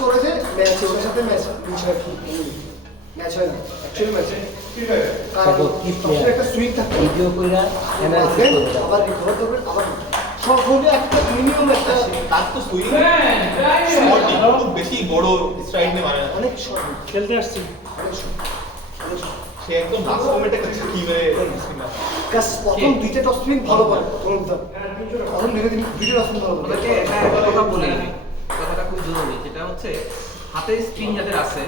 করে যে ম্যাচ ওর সাথে ম্যাচ ম্যাচ হয় না অ্যাকচুয়ালি ম্যাচ কারণ একটা সুইং থাকে ভিডিও কইরা অ্যানালাইসিস করবে আবার রিকভার করবে আবার সব হলে একটা মিনিমাম একটা তার তো সুইং খুব বেশি বড় স্ট্রাইড নিয়ে মারে না অনেক শট খেলতে আসছি অনেক শট সে একদম লাস্ট মোমেন্টে একটা কি মেরে কাজ প্রথম দুইটা টপ স্পিন ভালো করে প্রথম দুইটা টপ স্পিন ভালো করে ওদেরকে একটা কথা বলি আমি কথাটা খুব জরুরি যেটা হচ্ছে হাতের স্পিন যাদের আছে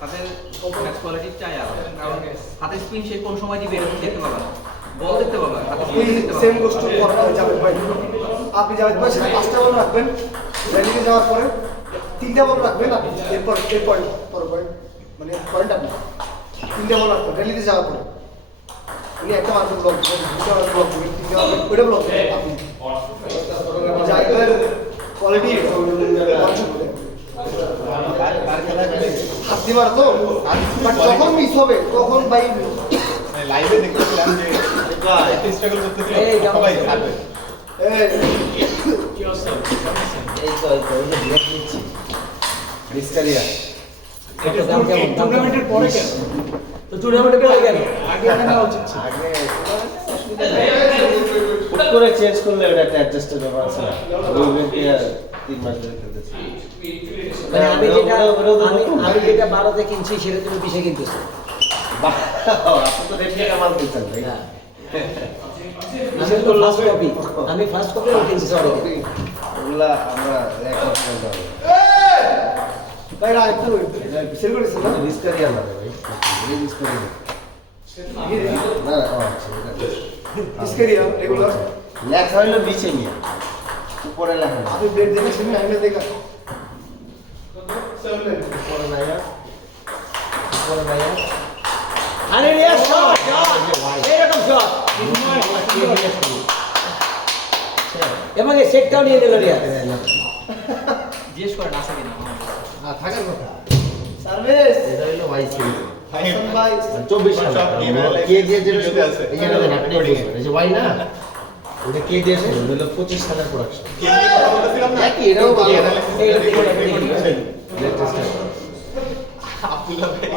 তাদের ম্যাচ কোয়ালিটি চাই আর কারণ হাতের স্পিন সে কোন সময় দিবে এরকম দেখতে পাবে না বল দেখতে পাবে না হাতের স্পিন দেখতে সেম পাবে গোষ্ঠ করা যাবে ভাই আপনি যাবেন ভাই সেটা 5টা বল রাখবেন র্যালিতে যাওয়ার পরে 3টা বল রাখবেন আপনি এরপর মানে পয়েন্ট আপনি 3টা বল রাখবেন র্যালিতে যাওয়ার পরে উনি একটা মাত্র ব্লক দিবেন দুটো ব্লক দিবেন 3টা ওইটা ব্লক দিবেন আপনি যাইবার কোয়ালিটি হাত দিবার তো বাট যখন মিস হবে তখন ভাই লাইভে দেখতেছিলাম যে একটা স্ট্রাগল করতেছিল সবাই থাকবে কি অবস্থা এই তো ওই যে ব্রেক দিচ্ছি মিস্টারিয়া এটা টুর্নামেন্টের পরে কেন তো টুর্নামেন্টে পড়ে গেল আগে জানা উচিত ছিল আগে হুট করে চেঞ্জ করলে ওটা একটা অ্যাডজাস্টের ব্যাপার আছে না ওই ব্যক্তি 3 মাস ধরে খেলতেছে মানে আমি যেটা 12 কিনছি সেটা তুমি 20 কিনতেছো আপনি তো রেপ্লিকা মাল দিচ্ছেন ভাই আমি ফার্স্ট কপি কিনছি সরি ওগুলা আমরা এক মাস পর্যন্ত হবে ভাই রাইট তো সেল করেছেন না রিস্কারিয়া না ভাই এই রিস্কারিয়া না ইসকেরিয়া রেগুলার লেখা হইলো নিচে নিয়ে উপরে লেখা না আপনি ব্লেড দেখে শুনে আইনা দেখা উপরে নাইয়া উপরে নাইয়া আরে রিয়া শট এরকম শট এবং এই সেটটাও নিয়ে নিল রিয়া জিজ্ঞেস করেন আছে কিনা থাকার কথা সার্ভিস এটা হইলো ওয়াই সিরিজ হাসান ভাই 24 সাল কে দিয়ে যেটা আছে এই যে আপনি বলবেন এই যে ওয়াই না ওটা কে দিয়েছে হলো 25 সালের প্রোডাকশন কেমনি কথা বলতেছিলাম না একই এটাও ভালো আব্দুল্লাহ ভাই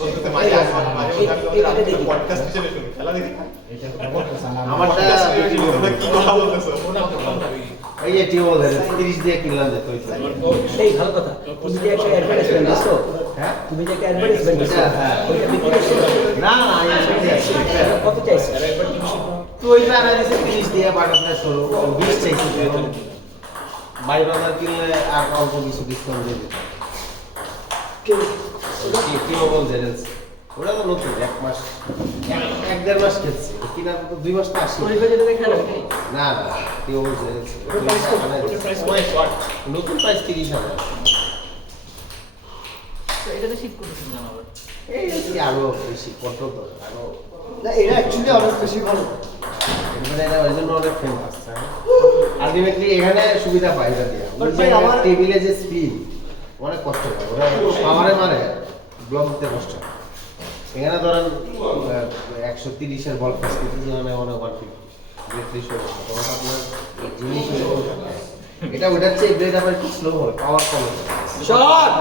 বলতে মাঝে মাঝে পডকাস্ট হিসেবে শুনি খেলা দেখি আমারটা তোমরা কি কথা বলতেছো এই যে টিও বলে 30 দিয়ে কিনলাম যে তুই এই ভালো কথা তুমি যে একটা অ্যাডভার্টাইজমেন্ট দিছো হ্যাঁ তুমি যে একটা অ্যাডভার্টাইজমেন্ট দিছো ওইটা বিক্রি করছো না না এই সাথে আছে কত চাইছো তো ওইটা আনা দিছে 30 দিয়ে বাটারফ্লাই 16 20 চাইছি বাই বাজার কিনলে আর অল্প কিছু ডিসকাউন্ট দিয়ে দিবে টিও বল জেনেন্স ওটা তো নতুন 1 মাস 1.5 মাস খেলছি কিনা তো 2 মাস তো আসি ওই বাজেটে দেখে না না টিও বল জেনেন্স নতুন প্রাইস 30,000 তো এটাতে শিফট করতেছেন জানা আবার এই কি আরো বেশি কন্ট্রোল তো আরো না এটা অ্যাকচুয়ালি অনেক বেশি ভালো মানে এটা ওই জন্য অনেক ফেমাস আলটিমেটলি এখানে সুবিধা পাই এটা দিয়ে But ভাই আমার- টেবিলে যে স্পিড অনেক কষ্ট হয় ওরা পাওয়ারে মানে ব্লক দিতে কষ্ট হয়। এখানে ধরেন 130 এর বল পাস করতে মানে অনেক 150 তখন আপনার এই জিনিস এটা ওটার চেয়ে ব্লেড আবার একটু স্লো হয় পাওয়ার কম হয় শট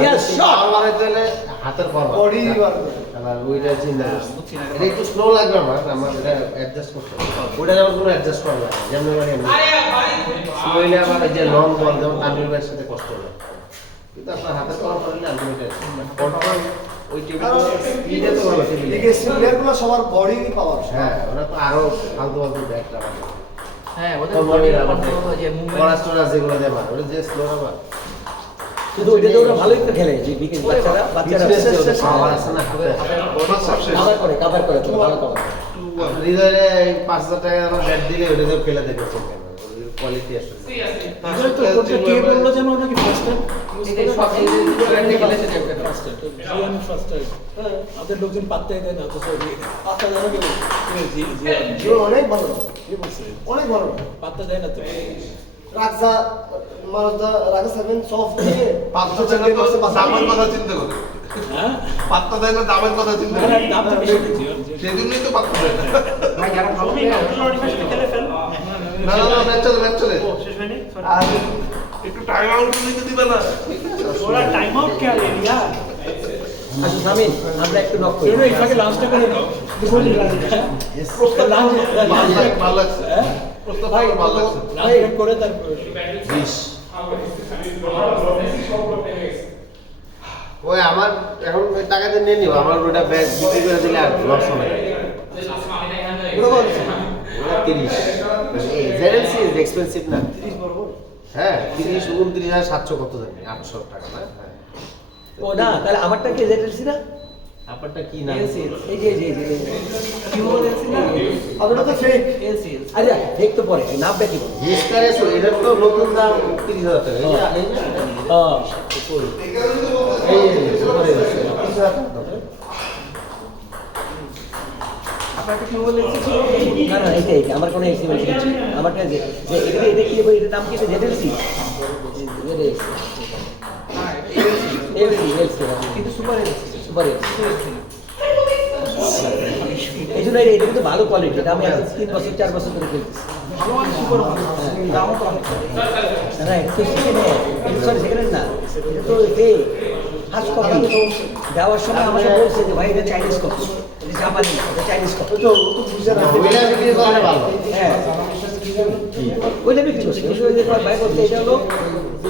ইয়েস শট পাওয়ার দিলে হাতের পাওয়ার বডি বাড়বে আর ওইটা চিন্তা করছি এটা একটু স্লো লাগবে আমার আমার এটা অ্যাডজাস্ট করতে হবে ওটা যেমন কোনো অ্যাডজাস্ট করা যায় না। যেমন মানে স্লো হইলে আমার এই যে লং বল যেমন তামিল ভাইয়ের সাথে কষ্ট হবে কিন্তু আপনার হাতের পাওয়ার করলে আলটিমেট কন্ট্রোল ওই টেবিল স্পিডে তো ভালো টেবিল লিগে সিনিয়রগুলো সবার বডি পাওয়ার হ্যাঁ ওরা তো আরো ফালতু ফালতু ব্যাক লাগাবে হ্যাঁ ওদের তোর বডি বডির কন্ট্রোল যে মুভমেন্ট পড়াশোনা যেগুলো দেবা ওটা যে স্লো হবে শুধু ওইটা তো ওরা ভালোই তো খেলে যে বিকেল বাচ্চারা পাওয়ার আছে না হাতে কভার করে তো ভালো কভার হৃদয়ে 5,000 টাকা আমার ব্যাট দিলে ওটা তো ফেলে দেবে কোয়ালিটি আসলে এগুলো তো কোচে কে বললো যেন নাকি ফার্স্ট টাইম এই সব এই যে খেলেছে যে first time GM first time আমাদের লোকজন পাত্তাই দেয় না তো পাত্তা জানা গেল জি জি জীবন অনেক ভালো কি বলছে অনেক ভালো পাত্তা দেয় না তো রাজা মারদা রাজা 7 সফট দিয়ে পাত্তা দেয় না তো দামের কথা চিন্তা করে হ্যাঁ পাত্তা দেয় না দামের কথা চিন্তা করে দাম তো বেশি দিচ্ছি সেদিনই তো পাত্তা দেয় না ভাই যারা ভালো তুমি নোটিফিকেশন খেলে ফেল না ম্যাচ চলে আর একটু টাইম আউট দিতে দিবে না ওরা টাইম আউট কে আলে यार আচ্ছা সামিন আমরা একটু নক করি এর ইফাকে লাঞ্চটা করে নাও লাঞ্চ ভালো লাগছে প্রস্তাব ভালো লাগছে লাঞ্চ করে তারপর 20 ওই আমার এখন ওই টাকাতে নিয়ে নিব আমার ওটা ব্যাগ বিক্রি করে দিলে আর লস হবে না ওটা 30 জেরেন্সি ইজ এক্সপেন্সিভ না হ্যাঁ 30 29,700 কত জানি 800 টাকা না হ্যাঁ। ও না তাহলে আমারটা কি জেটেলসি না আপনারটা কি নাম এই যে কি বলেছি না আপনারা তো ফেক এলসিএল আচ্ছা দেখ তো পরে নামটা কি বল জিএসটারে এটার তো নতুন দাম 30,000 টাকা এই যে উপরে আছে 30,000 টাকা আপনাকে কি বলেছি না না এইটা আমার কোনো এক্সিমেন্ট নেই আমারটা যে এটা কি বই এটার নাম কি এটা জেটেলসি এলসি কিন্তু সুপার এলসি সুপার এই জন্য এটা কিন্তু ভালো কোয়ালিটি এটা আমি 3 বছর 4 বছর ধরে খেলতেছি ভালো মানে সুপার ভালো দামও তো অনেক না না একটু সেখানে সরি সেখানে না এটা তো এই ফার্স্ট কপি দেওয়ার সময় আমাকে বলছে যে ভাই এটা চাইনিজ কপি এটা জাপানি এটা চাইনিজ কপি তো বুঝে না ওইটা বিক্রি করলে ভালো হ্যাঁ ওইটা বিক্রি করছে ওই যে ভাই বলছে এটা হলো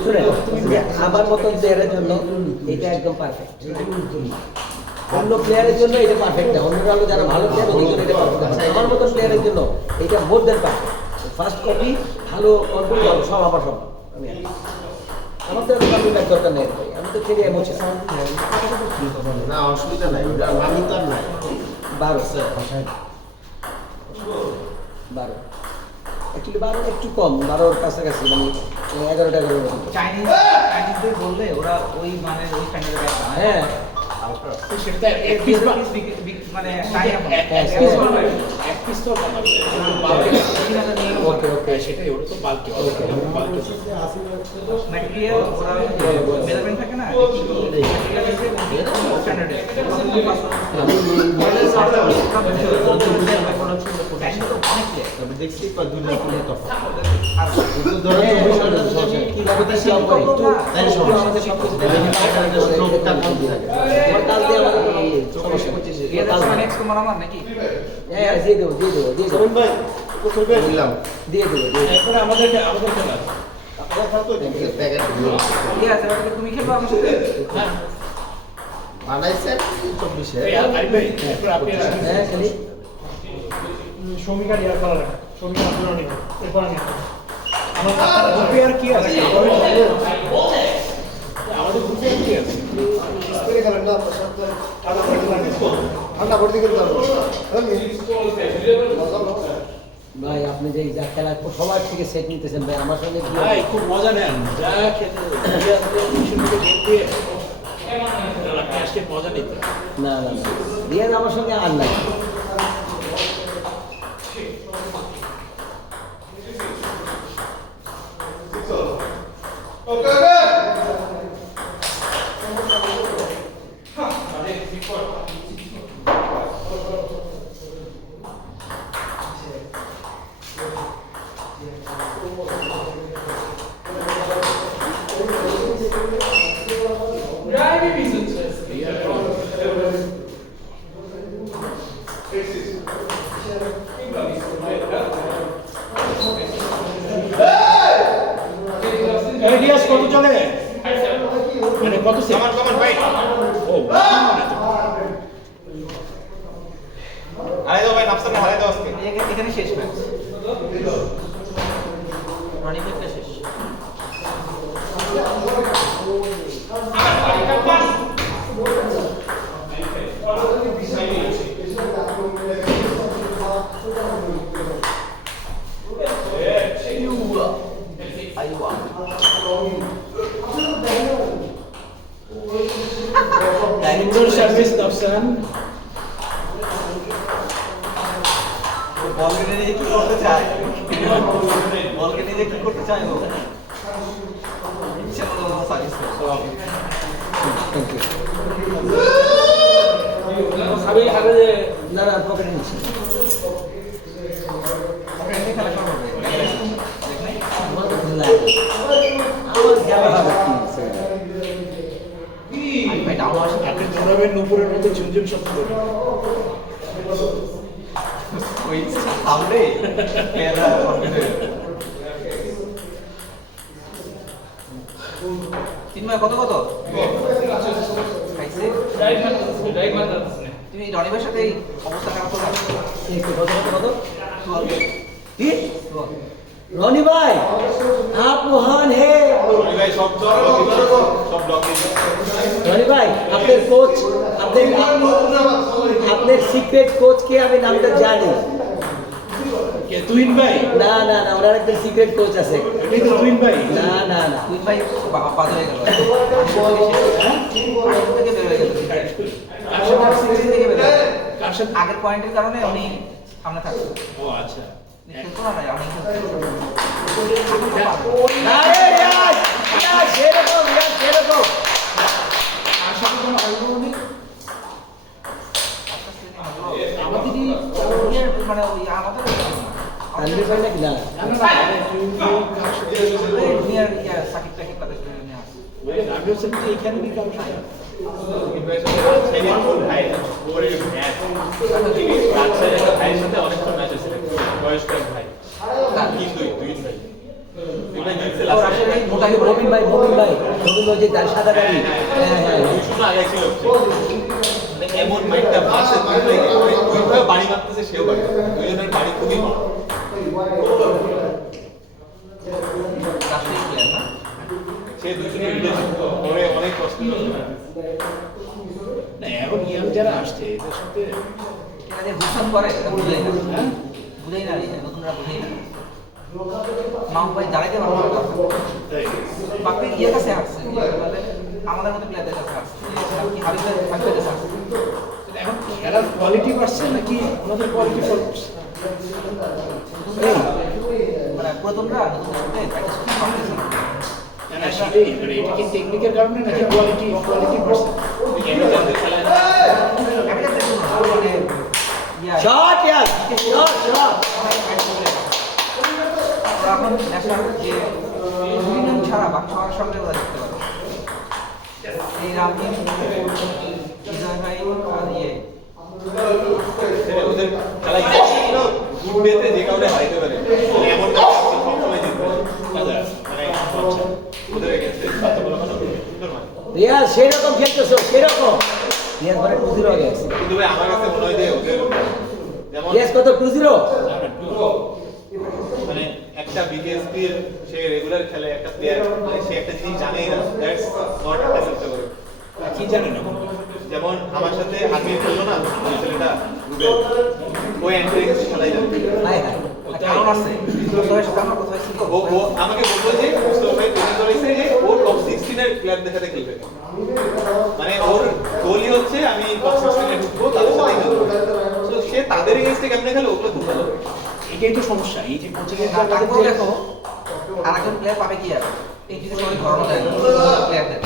শুনে আমার মতন প্লেয়ারের জন্য এটা একদম পারফেক্ট অন্য প্লেয়ারের জন্য এটা পারফেক্ট না অন্যরা হলো যারা ভালো প্লেয়ার ওদের জন্য এটা পারফেক্ট আমার মতন প্লেয়ারের জন্য এটা মোর দেন পারফেক্ট ফার্স্ট কপি ভালো কন্ট্রোল ভালো সব আমার সব আমি আমার তো এত কপি ব্যাগ দরকার নেই ভাই আমি তো খেলে এমোছি না অসুবিধা নাই ওটা মানি তো আর নাই 12 অ্যাকচুয়ালি 12 একটু কম 12 কাছাকাছি মানে 11 চাইনিজদের বললে ওরা ওই মানের ওই স্ট্যান্ডার্ডের ব্যাগ বানায় হ্যাঁ সেটা এক পিস মানে টাই আপ এক পিস তো বানাবে ওকে ওকে সেটাই ওটা তো বাল্কি বাল্কি নাকি ওরা মেজারমেন্ট থাকে না স্ট্যান্ডার্ডে তবে দেখছি কয় দুইটা কিলো তফাৎ আর কিন্তু ধরো 24 ঘন্টা কিভাবে তা সিল করে তাই সমস্যা স্ট্রোকটা কম থাকে কাল দিয়ে আমার এই সমস্যা নেক্সট তোমার আমার নাকি হ্যাঁ দিয়ে দেবো সরুন ভাই তো করবেন বললাম দিয়ে দেবো এরপরে আমাদের খেলা আপনারা খাও তো প্যাকেট ঠিক আছে এবার তুমি খেলবো আমার সাথে বানাইছে 24 এই আরিফ ভাই এরপর আপনি আসেন হ্যাঁ খালি শ্রমিকা ইয়ার করা রাখা শ্রমিকা আপনারা নিন এরপর আমি আমার গ্রুপে আর কি আছে আমাদের গ্রুপে আর কি আছে স্প্রে করেন না ঠান্ডা ভর্তি করে দাও ভাই আপনি যে যা খেলা সবার থেকে সেট নিতেছেন ভাই আমার সঙ্গে কি ভাই খুব মজা নেন যা খেতে দিয়ে আজকে মজা নিতে না রিয়াজ আমার সঙ্গে আর নাই রিয়াজ কত চলে মানে কত সে কমান কমান ভাই ও হারাই দাও ভাই নাফসানে হারাই দাও আজকে এখানে শেষ ম্যাচ রানিং ম্যাচটা শেষ ইন্ডোর সার্ভিস দর্শন বলকে নিয়ে কি করতে চায় বলকে নিয়ে কি করতে চায় ও ইনশাআল্লাহ সার্ভিস আমি আগে না পকেটে নিচ্ছি খেলা করবে আমার তো ভুল লাগে আমার ভাই ডাউন আসে আপনি দৌড়াবেন নুপুরের মধ্যে ঝুনঝুন শব্দ করবেন। ওই সামনে প্লেয়াররা কনফিডেন্ট। তিনবার কত কত খাইছে তুমি রনিবের সাথে এই অবস্থা খারাপ করে একটু কত কত কি রনি ভাই आप महान है ভাই সব ব্লক রনি ভাই আপনার কোচ আপনার সিক্রেট কোচ কে আমি নামটা জানি কে তুহিন ভাই? না না না ওনার একটা সিক্রেট কোচ আছে এই তো তুহিন ভাই। না না না তুই ভাই বাদ হয়ে গেল থেকে বের হয়ে গেল থেকে বের হয়ে গেল। কার সাথে? আগের পয়েন্টের কারণে উনি সামনে থাকতো ও আচ্ছা। খেলতো না আমি আরে ইয়াস ইয়াস সেরকম কার সাথে কোনো আলোচনা নেই? আমাদেরই মানে ওই আমাদের তানভীর ভাই নাকি না না না না, আরে তুহিন ভাই কার সাথে? নিয়ার সাকিব টাকিব তাদের সাথে নিয়ে আসছে ওই রাবিউ হোসেন কি এখানে কি কারোর সাথে? ওর আসলে মোটামুটি মমিন ভাই যে তার সাদা গাড়ি হ্যাঁ হ্যাঁ এমন মাইন্ডটা পাশে বাড়ি মারতেছে সেও বাড়ি দুজনের বাড়ি খুবই কম রাষ্ট্রীয় প্লেয়ার না সে দুজনের রিলেশন পরে অনেক কষ্ট না এখন ইয়াং যারা আসছে এদের সাথে এরা যে হুসান করে এটা বুঝাই না বুঝাই না এই যে নতুনরা বুঝাই না মাহবুব ভাই দাঁড়াইতে পারবো না তাই বাকি ইয়ে কাছে আসছে আমাদের মতো প্লেয়ারদের কাছে আসছে কি হাবিবের কাছে আসছে এখন খেলার কোয়ালিটি বাড়ছে নাকি ওনাদের কোয়ালিটি ফল করছে? মানে পুরাতনরা নতুনদের সাথে প্র্যাকটিস করতে পারতেছে না না, না, সেটাই মানে এটা কি টেকনিকের কারণে নাকি কোয়ালিটি বাড়ছে? আমি জানতে চাই না মানে ইয়া শট ইয়াস শট এখন ন্যাশনাল যে ইউনিয়ন ছাড়া বাকি সবার সঙ্গে ওরা দেখতে পারে এই রামদিন বিজয় ভাই আর ইয়ে ওদের খেলা গুড ডেতে যে কাউকে হারাইতে পারে এমন সবসময় জিতবে মানে ওদের এগেন্সে রিয়াজ সেরকম খেলতেছো সেরকম রিয়াজ মানে 2-0 আগে আছে কিন্তু ভাই আমার কাছে মনে হয় যে ওদের যেমন রিয়াজ কত 2-0 মানে একটা বিকেএসপির সে রেগুলার খেলে একটা প্লেয়ার মানে সে একটা জিনিস জানেই না দ্যাটস নট অ্যাকসেপ্টেবল কি জানেন এখন? যেমন আমার সাথে আগে খেললো না ওই ছেলেটা রুবেল ওই অ্যান্ট্রিক্স খেলাই যাবে হাই হাই কারণ আছে মুস্তফার সাথে আমার কথা হয়েছিল ও আমাকে বললো যে মুস্তফা ভাই তৈরি করেছে যে ও টপ 16 এর প্লেয়ারদের সাথে খেলবে মানে ওর গোলই হচ্ছে আমি টপ 16 এ ঢুকবো তাদের সাথে খেলবো তো সে তাদের এগেইনস্টে কেমনে খেলে ওগুলো খুব ভালো এটাই তো সমস্যা এই যে কোচিং এর তারপর দেখো আরেকজন প্লেয়ার পাবে কি আর এই কিছু সবাই ধরানো যায় না প্লেয়ারদের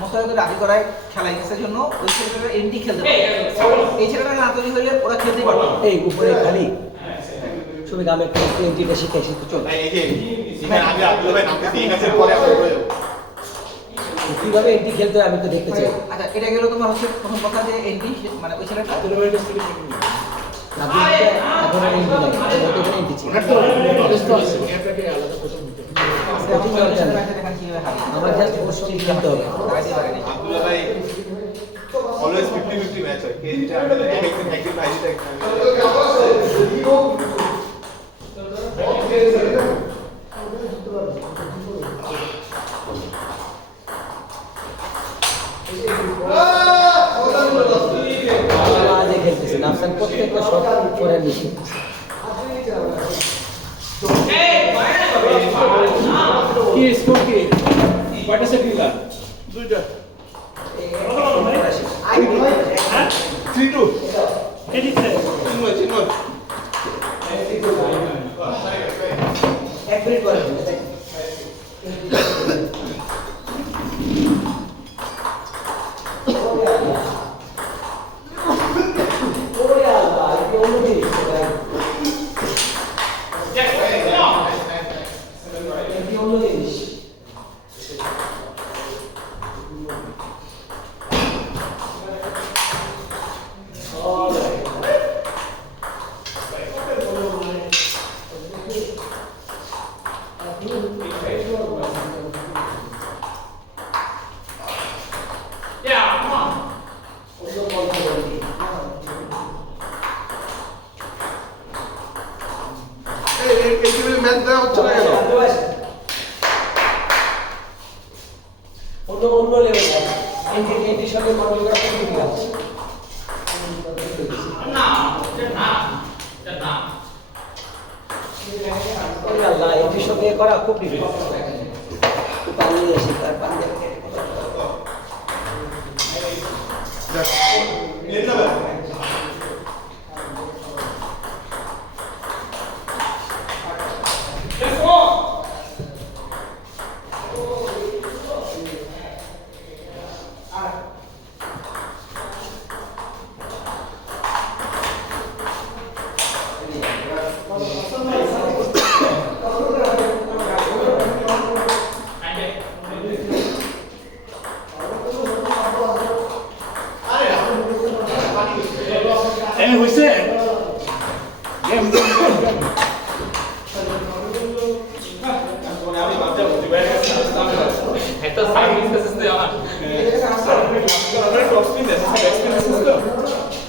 মোস্তাফিজকে রাজি করায় খেলা ইংলিশের জন্য ওই ছেলেটা এন্টি খেলতে পারে এই ছেলেটা না তৈরি হলে ওরা খেলতেই পারতো না। এই উপরে খালি তুমি গ্রামের এন্ট্রিটা শিখাইছি তো চল ভাই এই যে এখানে আমি আব্দুল ভাই নামতে দিয়ে গেছে পরে আমরা পড়ে যাবো কিভাবে এন্ট্রি খেলতে হয় আমি তো দেখতে চাই আচ্ছা এটা গেল তোমার হচ্ছে প্রথম কথা যে এন্টি মানে ওই ছেলেটা আব্দুল ভাইয়ের কাছ থেকে শিখুন। এখন আর এন্ট্রি নাই এখন এন্ট্রি ছিল ওনার তো নলেজ তো আছে উনি আপনাকে আলাদা কোচিং দিতে হবে। কোচিং দরকার নেই। দেখেন কিভাবে হারিয়ে আমার জাস্ট ওর সঙ্গে খেলতে হবে দাঁড়াইতে পারেনি আব্দুল ভাই অলওয়েজ 50-50 ম্যাচ হয় কে যেটা একদিন ভাই যেটা আজে খেলতেছে নাফসান প্রত্যেকটা শট করে নিচ্ছে কি স্কোর কি কয়টা সেট দিলা? দুইটা। 3-2 এদিকে চিন্ময় এক মিনিট পরে অন্য লেভেল এটির সঙ্গে কন্ট্রোল করা খুব ডিফিকাল্ট। আল্লাহ এটির সঙ্গে করা খুব ডিফিকাল্ট। পানি এসে তার পানি এই হইছে আমি বাচ্চা বুঝি বাইরে একটা সার্ভিস আছে না আপনার টপ স্পিন আছে ব্যাক স্পিন আছে তো